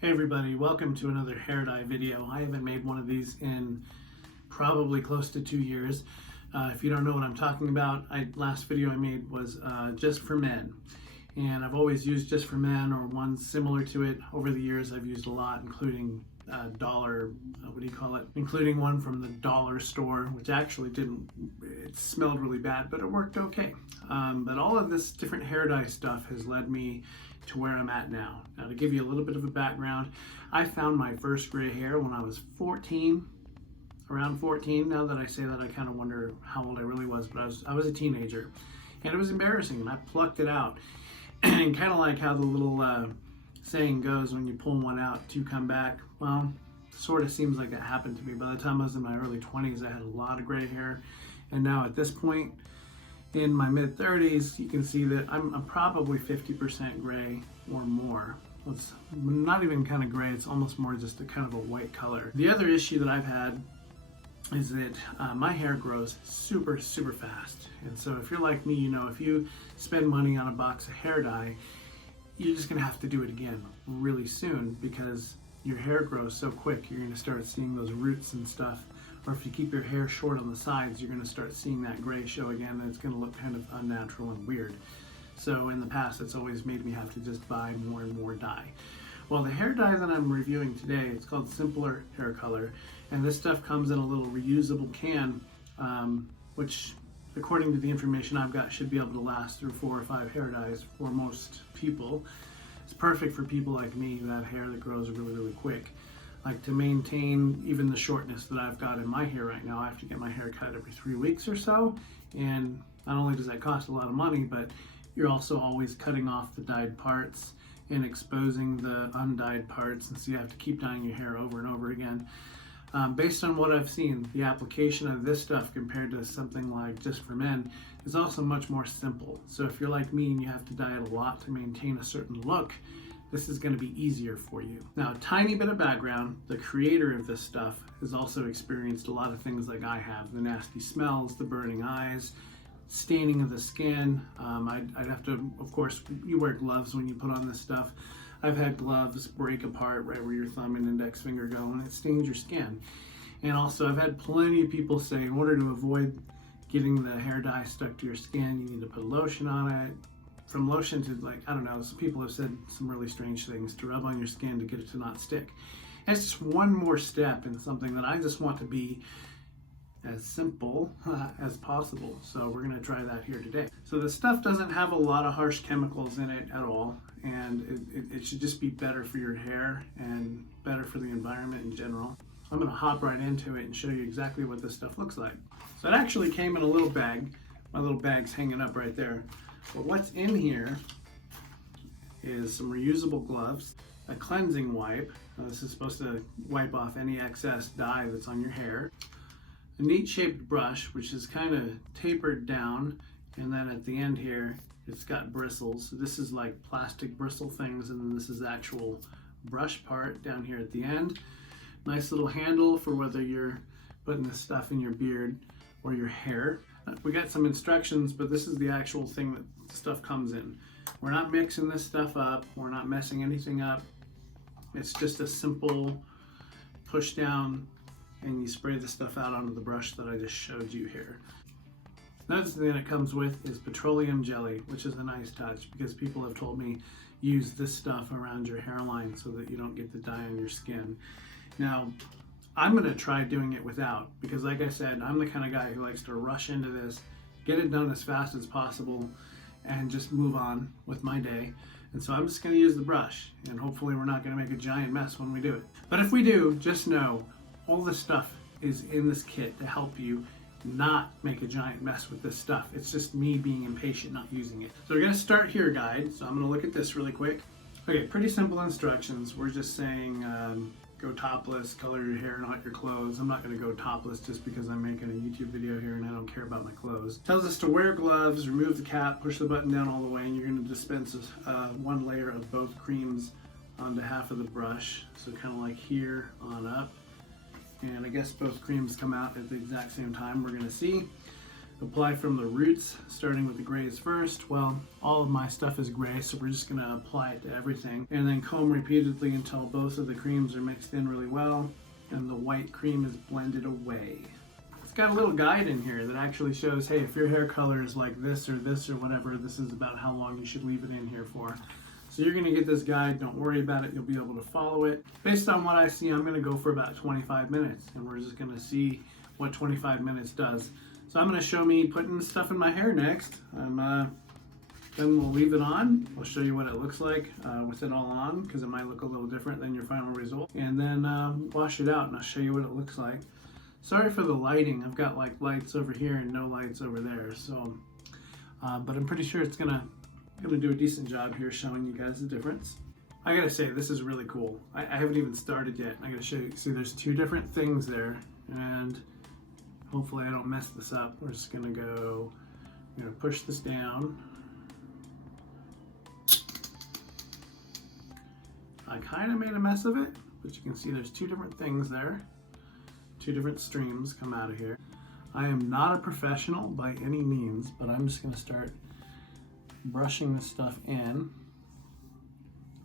Hey everybody, welcome to another hair dye video. I haven't made one of these in probably close to 2 years. If you don't know what I'm talking about, last video I made was just for men. And I've always used just for men or one similar to it. Over the years I've used a lot, including including one from the dollar store, which actually it smelled really bad, but it worked okay. But all of this different hair dye stuff has led me to where I'm at now. Now, to give you a little bit of a background, I found my first gray hair when I was 14, around 14. Now that I say that, I kind of wonder how old I really was, but I was a teenager, and it was embarrassing, and I plucked it out. And kind of like how the little saying goes, when you pull one out, two come back. Well, sort of seems like that happened to me. By the time I was in my early 20s, I had a lot of gray hair, and now at this point, in my mid-30s, you can see that I'm probably 50% gray or more. It's not even kind of gray, it's almost more just a kind of a white color. The other issue that I've had is that my hair grows super fast. And so if you're like me, you know, if you spend money on a box of hair dye, you're just gonna have to do it again really soon, because your hair grows so quick. You're gonna start seeing those roots and stuff. Or if you keep your hair short on the sides, you're going to start seeing that gray show again, and it's going to look kind of unnatural and weird. So in the past, it's always made me have to just buy more and more dye. Well, the hair dye that I'm reviewing today, it's called Simpler Hair Color, and this stuff comes in a little reusable can, which, according to the information I've got, should be able to last through 4 or 5 hair dyes for most people. It's perfect for people like me who have hair that grows really quick. Like, to maintain even the shortness that I've got in my hair right now, I have to get my hair cut every 3 weeks or so. And not only does that cost a lot of money, but you're also always cutting off the dyed parts and exposing the undyed parts. And so you have to keep dyeing your hair over and over again. Based on what I've seen, the application of this stuff compared to something like Just for Men is also much more simple. So if you're like me and you have to dye it a lot to maintain a certain look, this is going to be easier for you. Now, a tiny bit of background: the creator of this stuff has also experienced a lot of things like I have. The nasty smells, the burning eyes, staining of the skin. I'd have to, of course, you wear gloves when you put on this stuff. I've had gloves break apart right where your thumb and index finger go, and it stains your skin. And also, I've had plenty of people say, in order to avoid getting the hair dye stuck to your skin, you need to put lotion on it. From lotion to, like, I don't know, some people have said some really strange things, to rub on your skin to get it to not stick. And it's just one more step in something that I just want to be as simple as possible. So we're gonna try that here today. So the stuff doesn't have a lot of harsh chemicals in it at all, and it should just be better for your hair and better for the environment in general. I'm gonna hop right into it and show you exactly what this stuff looks like. So it actually came in a little bag. My little bag's hanging up right there. But what's in here is some reusable gloves, a cleansing wipe. Now, this is supposed to wipe off any excess dye that's on your hair. A neat shaped brush, which is kind of tapered down, and then at the end here, it's got bristles. So this is like plastic bristle things, and then this is the actual brush part down here at the end. Nice little handle for whether you're putting this stuff in your beard or your hair. We got some instructions, but this is the actual thing that stuff comes in. We're not mixing this stuff up. We're not messing anything up. It's just a simple push down, and you spray the stuff out onto the brush that I just showed you here. Another thing it comes with is petroleum jelly, which is a nice touch, because people have told me use this stuff around your hairline so that you don't get the dye on your skin. Now, I'm gonna try doing it without, because like I said, I'm the kind of guy who likes to rush into this, get it done as fast as possible, and just move on with my day. And so I'm just gonna use the brush, and hopefully we're not gonna make a giant mess when we do it. But if we do, just know all this stuff is in this kit to help you not make a giant mess with this stuff. It's just me being impatient, not using it. So we're gonna start here, guide. So I'm gonna look at this really quick. Okay, pretty simple instructions. We're just saying, go topless, color your hair, not your clothes. I'm not going to go topless just because I'm making a YouTube video here and I don't care about my clothes. Tells us to wear gloves, remove the cap, push the button down all the way, and you're going to dispense one layer of both creams onto half of the brush. So kind of like here on up. And I guess both creams come out at the exact same time, we're going to see. Apply from the roots, starting with the grays first. Well, all of my stuff is gray, so we're just gonna apply it to everything. And then comb repeatedly until both of the creams are mixed in really well and the white cream is blended away. It's got a little guide in here that actually shows, hey, if your hair color is like this or whatever, this is about how long you should leave it in here for. So you're gonna get this guide, don't worry about it, you'll be able to follow it. Based on what I see, I'm gonna go for about 25 minutes and we're just gonna see what 25 minutes does. So I'm going to show me putting stuff in my hair next. Then we'll leave it on. I'll show you what it looks like with it all on, because it might look a little different than your final result. And then wash it out and I'll show you what it looks like. Sorry for the lighting. I've got like lights over here and no lights over there. So, but I'm pretty sure it's gonna do a decent job here showing you guys the difference. I gotta say, this is really cool. I haven't even started yet. I gotta show you. See, there's two different things there, and hopefully I don't mess this up. We're just gonna go, I'm gonna push this down. I kind of made a mess of it, but you can see there's two different things there. Two different streams come out of here. I am not a professional by any means, but I'm just gonna start brushing this stuff in,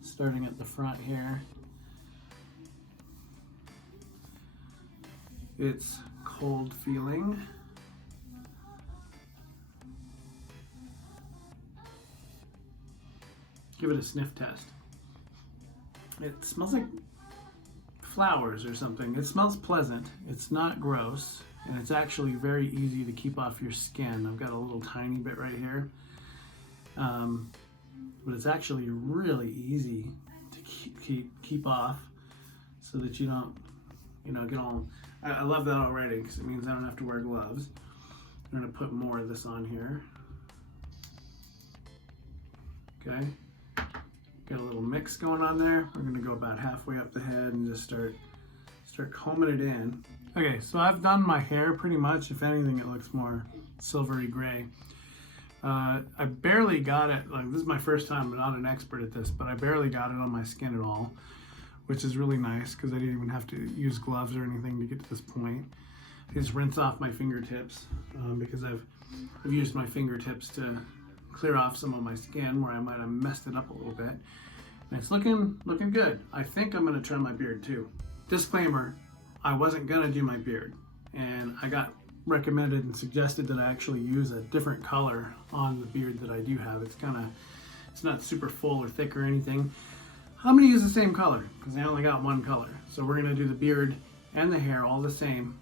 starting at the front here. It's cold feeling. Give it a sniff test. It smells like flowers or something. It smells pleasant. It's not gross, and it's actually very easy to keep off your skin. I've got a little tiny bit right here, but it's actually really easy to keep off, so that you don't, get all. I love that already because it means I don't have to wear gloves. I'm gonna put more of this on here. Okay, got a little mix going on there. We're gonna go about halfway up the head and just start combing it in. Okay, so I've done my hair pretty much. If anything, it looks more silvery gray. I barely got it, like this is my first time, I'm not an expert at this, but I barely got it on my skin at all, which is really nice because I didn't even have to use gloves or anything to get to this point. I just rinse off my fingertips because I've used my fingertips to clear off some of my skin where I might have messed it up a little bit. And it's looking good. I think I'm gonna trim my beard too. Disclaimer, I wasn't gonna do my beard, and I got recommended and suggested that I actually use a different color on the beard that I do have. It's not super full or thick or anything. I'm gonna use the same color because I only got one color. So we're gonna do the beard and the hair all the same,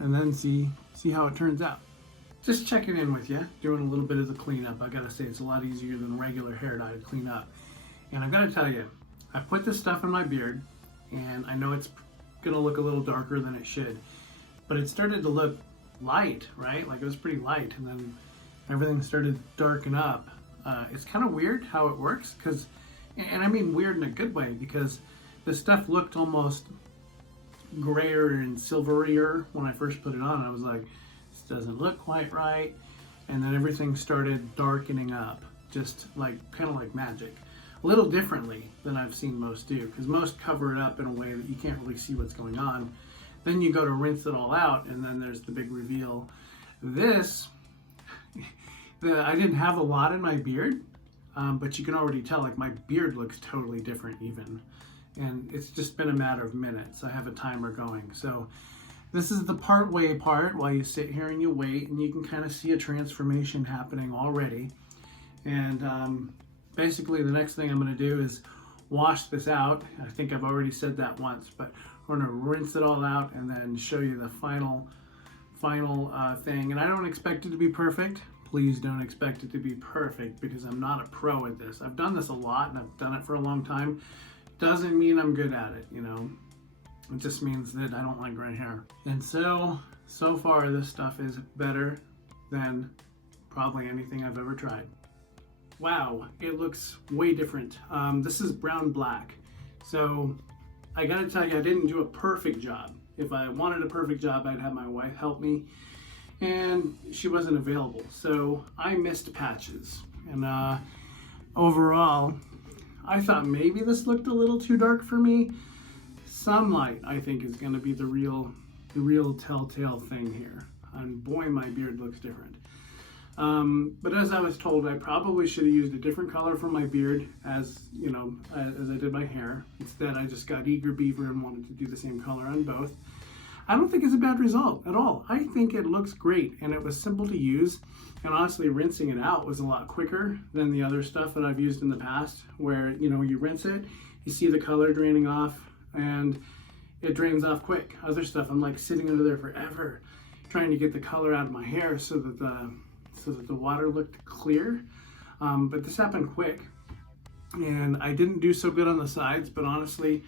and then see how it turns out. Just checking in with you, doing a little bit of the cleanup. I gotta say, it's a lot easier than regular hair dye to clean up. And I've gotta tell you, I put this stuff in my beard, and I know it's gonna look a little darker than it should, but it started to look light, right? Like it was pretty light, and then everything started to darken up. It's kind of weird how it works, and I mean weird in a good way, because the stuff looked almost grayer and silverier when I first put it on. I was like, this doesn't look quite right, and then everything started darkening up, just like kind of like magic. A little differently than I've seen most do, because most cover it up in a way that you can't really see what's going on. Then you go to rinse it all out, and then there's the big reveal. This, I didn't have a lot in my beard, but you can already tell, like, my beard looks totally different even. And it's just been a matter of minutes. I have a timer going. So this is the part-way part while you sit here and you wait, and you can kind of see a transformation happening already. And basically the next thing I'm going to do is wash this out. I think I've already said that once, but we're going to rinse it all out and then show you the final thing. And I don't expect it to be perfect. Please don't expect it to be perfect, because I'm not a pro at this. I've done this a lot and I've done it for a long time. Doesn't mean I'm good at it, It just means that I don't like gray hair. And so far this stuff is better than probably anything I've ever tried. Wow, it looks way different. This is brown black. So I gotta tell you, I didn't do a perfect job. If I wanted a perfect job, I'd have my wife help me, and she wasn't available. So I missed patches. And overall, I thought maybe this looked a little too dark for me. Sunlight, I think, is gonna be the real telltale thing here. And boy, my beard looks different. But as I was told, I probably should have used a different color for my beard as I did my hair. Instead, I just got eager beaver and wanted to do the same color on both. I don't think it's a bad result at all. I think it looks great, and it was simple to use. And honestly, rinsing it out was a lot quicker than the other stuff that I've used in the past, where, you rinse it, you see the color draining off, and it drains off quick. Other stuff, I'm like sitting under there forever, trying to get the color out of my hair so that the water looked clear. But this happened quick, and I didn't do so good on the sides, but honestly,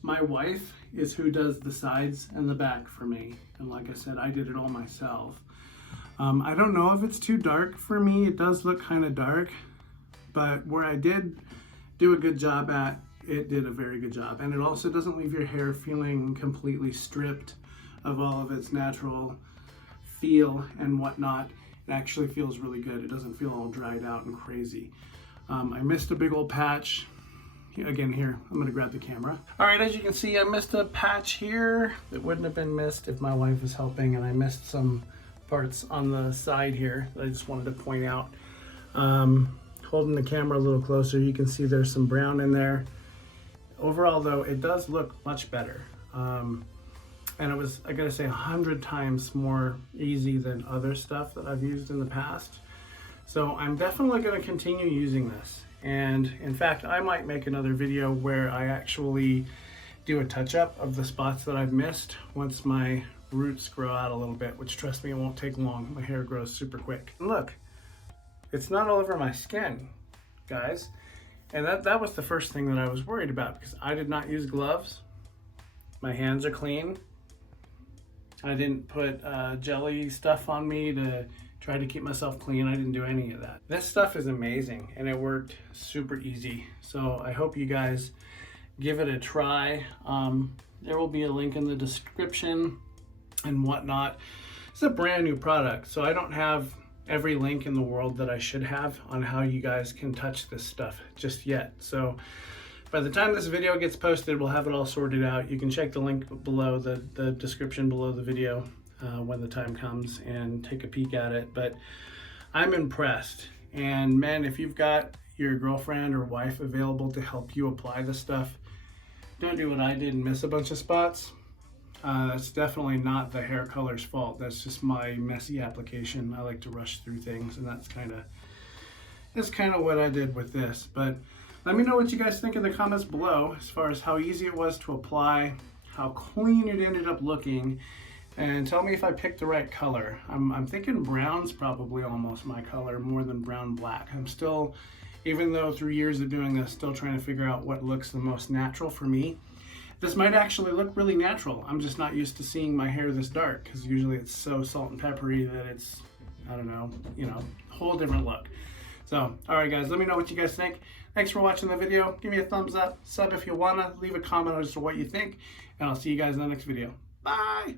my wife is who does the sides and the back for me. And like I said, I did it all myself. I don't know if it's too dark for me. It does look kind of dark, but where I did do a good job at, it did a very good job. And it also doesn't leave your hair feeling completely stripped of all of its natural feel and whatnot. It actually feels really good. It doesn't feel all dried out and crazy. I missed a big old patch. Again, here, I'm gonna grab the camera. All right, as you can see, I missed a patch here that wouldn't have been missed if my wife was helping, and I missed some parts on the side here that I just wanted to point out. Holding the camera a little closer, you can see there's some brown in there. Overall, though, it does look much better. And it was, I gotta say, 100 times more easy than other stuff that I've used in the past. So I'm definitely gonna continue using this. And in fact, I might make another video where I actually do a touch-up of the spots that I've missed once my roots grow out a little bit, which, trust me, it won't take long. My hair grows super quick. And look, it's not all over my skin, guys. And that was the first thing that I was worried about, because I did not use gloves. My hands are clean. I didn't put jelly stuff on me to try to keep myself clean. I didn't do any of that. This stuff is amazing, and it worked super easy. So I hope you guys give it a try. There will be a link in the description and whatnot. It's a brand new product, so I don't have every link in the world that I should have on how you guys can touch this stuff just yet. So by the time this video gets posted, we'll have it all sorted out. You can check the link below, the description below the video when the time comes, and take a peek at it. But I'm impressed. And man, if you've got your girlfriend or wife available to help you apply this stuff, don't do what I did and miss a bunch of spots. That's definitely not the hair color's fault. That's just my messy application. I like to rush through things, and that's kind of what I did with this. But let me know what you guys think in the comments below as far as how easy it was to apply, how clean it ended up looking, and tell me if I picked the right color. I'm thinking brown's probably almost my color more than brown black. I'm still, even though through years of doing this, still trying to figure out what looks the most natural for me. This might actually look really natural. I'm just not used to seeing my hair this dark, because usually it's so salt and peppery that it's, I don't know, whole different look. So, all right guys, let me know what you guys think. Thanks for watching the video. Give me a thumbs up, sub if you wanna, leave a comment as to what you think, and I'll see you guys in the next video. Bye!